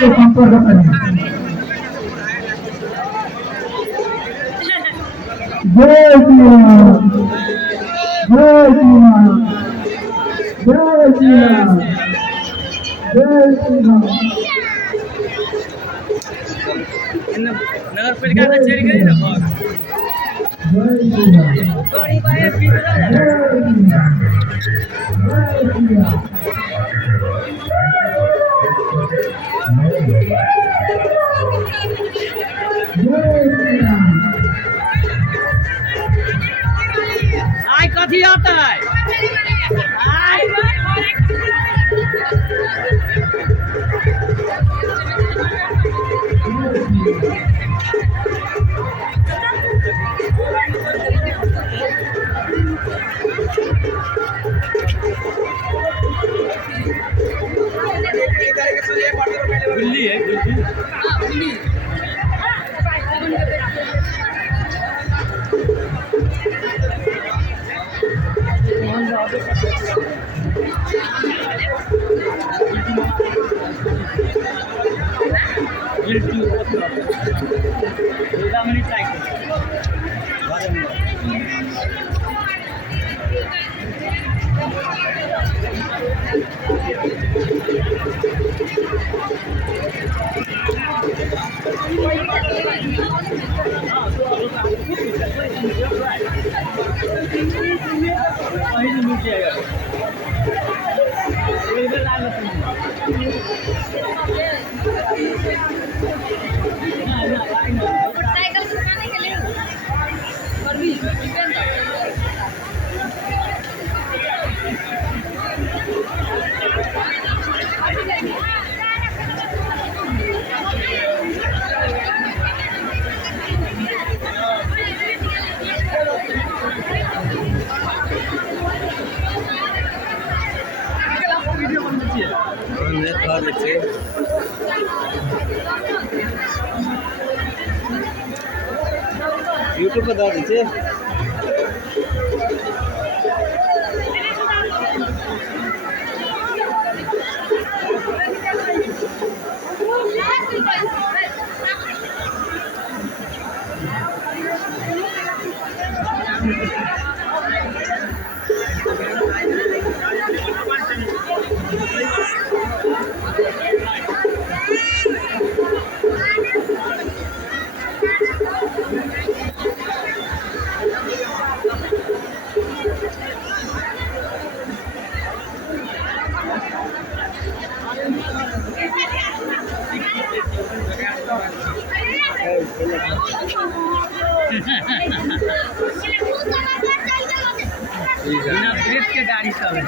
संपर्क करें। जय श्री राम, जय श्री राम, जय श्री राम, जय श्री राम। नगर पालिका कचहरी गई ना जय श्री राम, गाड़ी पाए पीछे जा जय श्री राम, जय श्री राम। आई कथी आता है आई गुल्ली है गुल्ली साइकिल चलाने के लिए यूट्यूब पर डाल दीजिए बिना ब्रेक के गाड़ी सब है